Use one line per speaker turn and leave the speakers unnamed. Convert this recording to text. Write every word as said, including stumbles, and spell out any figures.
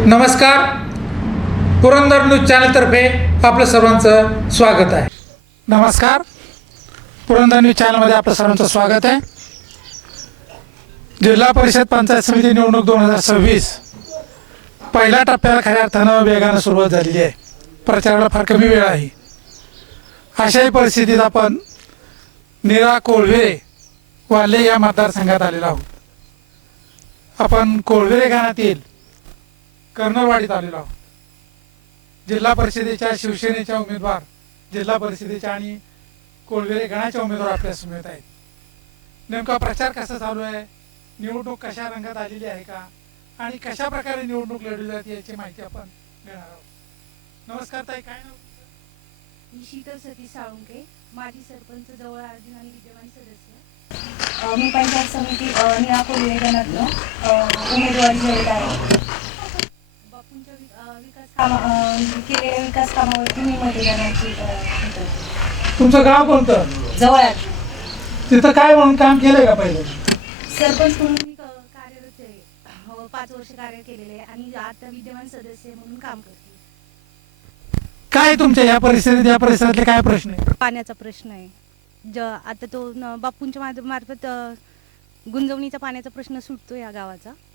नमस्कार, पुरंदर न्यूज चॅनलतर्फे आपलं सर्वांचं स्वागत आहे.
नमस्कार, पुरंदर न्यूज चॅनलमध्ये आपलं सर्वांचं स्वागत आहे. जिल्हा परिषद पंचायत समिती निवडणूक दोन हजार सव्वीस पहिल्या टप्प्याला खऱ्या अर्थानं वेगानं सुरुवात झालेली आहे. प्रचाराला फार कमी वेळ आहे. अशाही परिस्थितीत आपण नीरा कोळवेरे वाले या मतदारसंघात आलेलो आहोत. आपण कोळवेरे गावातील कर्नलवाडीत आलेलो आहोत. जिल्हा परिषदेच्या शिवसेनेच्या उमेदवार, जिल्हा परिषदेच्या आणि कोळवेरे गणाच्या उमेदवार आपल्या समोर आहेत. नेमका प्रचार कसा चालू आहे, निवडणूक कशा रंगात आलेली आहे का, आणि कशा प्रकारे निवडणूक लढवली जाते याची माहिती आपण घेणार आहोत. नमस्कार ताई, काय नाव?
मी शीतल सतीश साळुंके, माजी सरपंच जवळ अर्जुन आणि विद्यमान सदस्य. मी पंचायत समिती निळा कोळवेरे गणातनं उमेदवारी लढत आहे. बापूंच्या विकास कामा केलेल्या विकास कामावरती मी मतदानाची
तुमचं गाव कोणतं?
जवळ अर्जुन.
तिथं काय म्हणून काम केलंय का पहिले?
सरपंच म्हणून मी कार्यरत आहे. पाच वर्ष कार्य केलेले आहे आणि आता विद्यमान सदस्य म्हणून काम करते.
काय तुमच्या या परिस्थितीत, या परिसरातले काय प्रश्न आहे?
पाण्याचा प्रश्न आहे. ज आता तो न- बापूंच्या मार्फत अ, गुंजवणीचा पाण्याचा प्रश्न सुटतो या गावाचा.